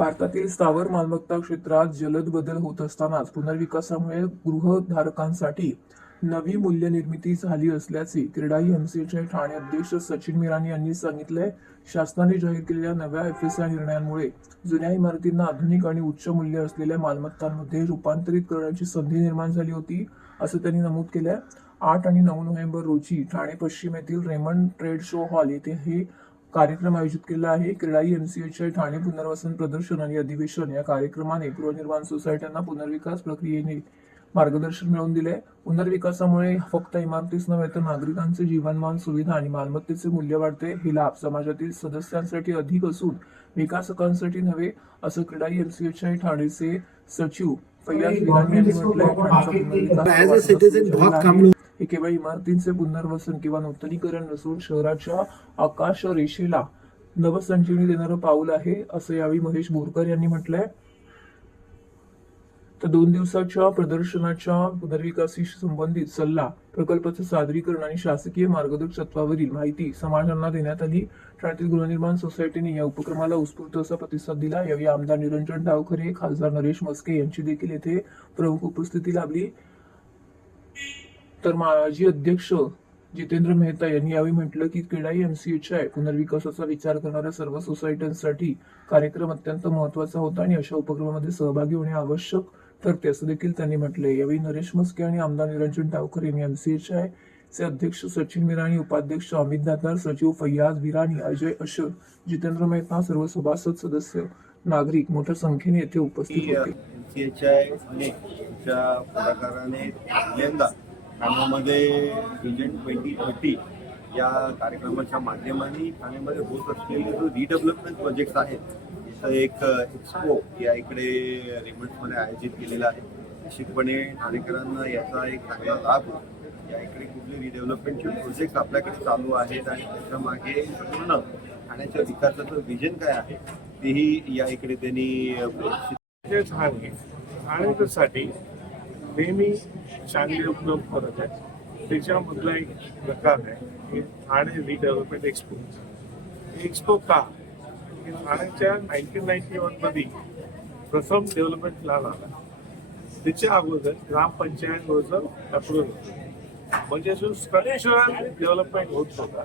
भारतातील स्थावर मालमत्ता क्षेत्रात जलद बदल होत असतानाच पुनर्विकासामुळे गृहधारकांसाठी नवी मूल्यनिर्मिती झाली असल्याचे क्रीडा एमसीएचे ठाणे अध्यक्ष सचिन मिराणी यांनी सांगितलंय. शासनाने जाहीर केलेल्या नव्या एफएसआय निर्णयांमुळे जुन्या इमारतींना आधुनिक आणि उच्च मूल्य असलेल्या मालमत्तांमध्ये रूपांतरित करण्याची संधी निर्माण झाली होती, असं त्यांनी नमूद केलंय. 8 आणि 9 नोव्हेंबर रोजी ठाणे पश्चिम येथील रेमंड ट्रेड शो हॉल येथे हे कार्यक्रम आयोजित केला आहे. क्रीडाई एमसीएचे ठाणे पुनर्वसन प्रदर्शन आणि अधिवेशन या कार्यक्रमाने गृहनिर्माण सोसायट्यांना पुनर्विकास प्रक्रियेने मार्गदर्शन मिळवून दिले. पुनर्विकासामुळे फक्त इमारतीच नव्हे तर नागरिकांचे जीवनमान, सुविधा आणि मालमत्तेचे मूल्य वाढते. हे लाभ समाजातील सदस्यांसाठी अधिक असून विकासकांसाठी नव्हे, असं क्रीडाई एमसीएचे ठाणेचे सचिव फैयाज विराणी यांनी म्हटलंय. हे केवळ इमारतींचे पुनर्वसन किंवा नूतनीकरण नसून शहराच्या आकाश रेषेला नवसंजीवनी देणारं पाऊल आहे, असं यावेळी महेश बोरकर यांनी म्हटलंय. तर 2 दिवसाच्या प्रदर्शनाच्या पुनर्विकासाशी संबंधित सल्ला, प्रकल्पाचं सादरीकरण आणि शासकीय मार्गदर्शकत्वावरील माहिती समाजांना देण्यात आली. ठाण्यातील गृहनिर्माण सोसायटीने या उपक्रमाला उत्स्फूर्त असा प्रतिसाद दिला. यावेळी आमदार निरंजन डावखरे, खासदार नरेश मस्के यांची देखील येथे प्रमुख उपस्थिती लाभली. तर माजी अध्यक्ष जितेंद्र मेहता यांनी यावेळी म्हटलं की क्रीडाई एमसीएच्या पुनर्विकासाचा विचार करणाऱ्या सर्व सोसायट्यांसाठी कार्यक्रम अत्यंत महत्वाचा होता आणि अशा उपक्रमामध्ये सहभागी होणे आवश्यक ठरते, असं देखील त्यांनी म्हटलंय. यावेळी नरेश मस्के आणि आमदार निरंजन डावखरे यांनी एमसीएच्या चे अध्यक्ष सचिन मिराणी, उपाध्यक्ष अमित दातार, सचिव फैयाज विराणी, अजय अशर, जितेंद्र मेहता, सर्व सभासद, सदस्य, नागरिक मोठ्या संख्येने येथे उपस्थित होते. ठाण्यामध्ये विजन 2030 या कार्यक्रमाच्या माध्यमाने ठाण्यामध्ये होत असलेले जो रिडेव्हलपमेंट प्रोजेक्ट आहेत, तर एक एक्सपो या इकडे रेमंड्समध्ये आयोजित केलेला आहे. निश्चितपणे ठाणेकरांना याचा एक चांगला लाभ होईल. या इकडे कुठले रिडेव्हलपमेंटचे प्रोजेक्ट आपल्याकडे चालू आहेत आणि त्याच्या मागे पूर्ण ठाण्याच्या विकासाचं विजन काय आहे तेही या इकडे त्यांनी ठाणेकरसाठी नेहमी चांगले उपयोग करत आहे. त्याच्यामधला एक प्रकार आहे की ठाणे रिडेव्हलपमेंट एक्सपो. एक्सपो का की ठाण्याच्या 1991 मध्ये प्रथम डेव्हलपमेंट प्लॅन आला. त्याच्या अगोदर ग्रामपंचायत अप्रूव्ह म्हणजे जो स्ट्रक्चरल डेव्हलपमेंट होत होता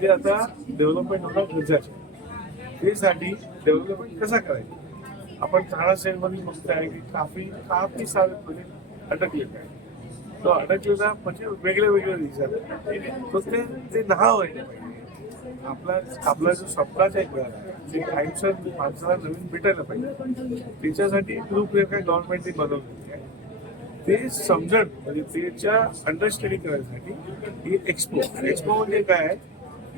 ते आता डेव्हलपमेंट होणं गरजेचं आहे. त्यासाठी डेव्हलपमेंट कसा करायचं, आपण ठाणा शहरमध्ये बघताय की काफी सारे प्रोजेक्ट अटकलेले आहे. तो अटकलेला म्हणजे वेगळे वेगळे रिझन आहे. ते नाव आहे आपला जो स्वप्नाचा एक वेळ आहे जे टाईमसर माणसाला नवीन भेटायला पाहिजे. त्याच्यासाठी रूपरेखा गव्हर्नमेंटने बनवलेली आहे. ते समजण म्हणजे त्याच्या अंडरस्टँडिंग करण्यासाठी ही एक्सपो म्हणजे काय आहे,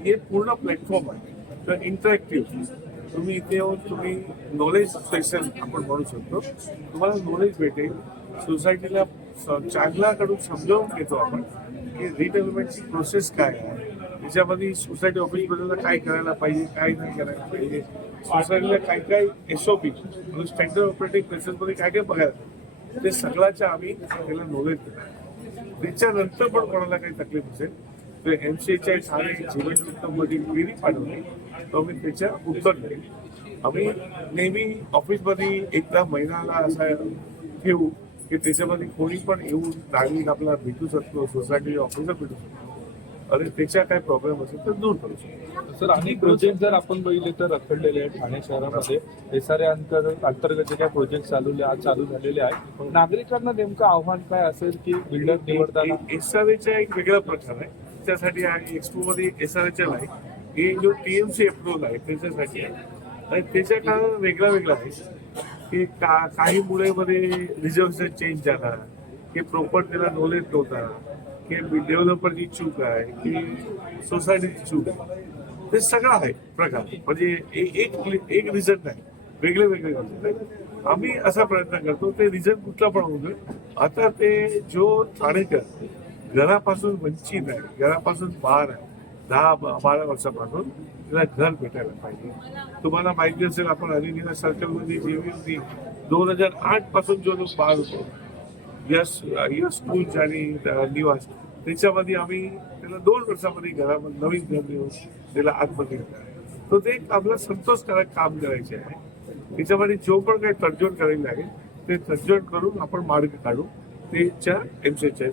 हे पूर्ण प्लॅटफॉर्म आहे. तर इंटरॅक्टिव्ह तुम्ही इथे येऊन तुम्ही नॉलेज सेशन आपण म्हणू शकतो, तुम्हाला नॉलेज भेटेल. सोसायटीला चांगल्याकडून समजावून घेतो आपण की रिडेव्हलपमेंटची प्रोसेस काय आहे, त्याच्यामध्ये सोसायटी ऑफिसबद्दल काय करायला पाहिजे, काय नाही करायला पाहिजे, सोसायटीला काय SOP म्हणजे स्टँडर्ड ऑपरेटिंग प्रोसेसमध्ये काय बघायला, ते सगळ्याच्या आम्ही त्याला नॉलेज देतो. त्याच्यानंतर पण कोणाला काही तकलीफ असेल तर एमसीएच्या ठाणे जीवनमध्ये क्वेरी पाठवली तर आम्ही त्याच्या उत्तर देईल. आम्ही नेहमी ऑफिसमध्ये एकदा महिन्याला असा ठेवू की त्याच्यामध्ये कोणी पण येऊन नागरिक आपल्याला भेटू शकतो, सोसायटी ऑफिसर भेटू शकतो आणि त्याच्या काय प्रॉब्लेम असेल तर दूर करू शकतो. सर, अनेक प्रोजेक्ट जर आपण बघितले तर रखडलेले आहेत ठाणे शहरामध्ये. SRA अंतर्गत जे काही प्रोजेक्ट चालू झालेले आहेत, नागरिकांना नेमकं आव्हान काय असेल की बिल्डर निवडताना? SRAचा एक वेगळा प्रकार आहे. त्यासाठी एक्सपो मध्ये SRAच्या नाही, हे जो TMC अप्रूव्हल आहे त्याच्यासाठी आहे आणि त्याच्या कारण वेगळा आहे की काही मुळेमध्ये रिझर्वेशन चेंज झाला, की प्रॉपर्टीला नॉलेज नव्हता, की डेव्हलपरची चूक आहे, की सोसायटीची चूक आहे. ते सगळं आहे प्रकार, म्हणजे एक रिझन नाही, वेगळे रिझन आहे. आम्ही असा प्रयत्न करतो ते रिझन कुठला पण होऊ. आता ते जो ठाणेकर घरापासून वंचित आहे, घरापासून बाहेर आहे, 10-12 वर्षापासून त्याला घर भेटायला पाहिजे. तुम्हाला माहिती असेल, आपण अलिनीला सर्कलमध्ये जेव्हा 2008 पासून जो लोक बाहेर होतो या स्कूल्स आणि निवास, त्याच्यामध्ये आम्ही त्याला 2 वर्षामध्ये घरामध्ये नवीन घर देऊन त्याला आत्महत्या. तो ते एक आपला संतोषकारक काम करायचे आहे. त्याच्यामध्ये जो पण काही तडजोड करायला लागेल ते तडजोड करून आपण मार्ग काढू त्याच्या MCHच्या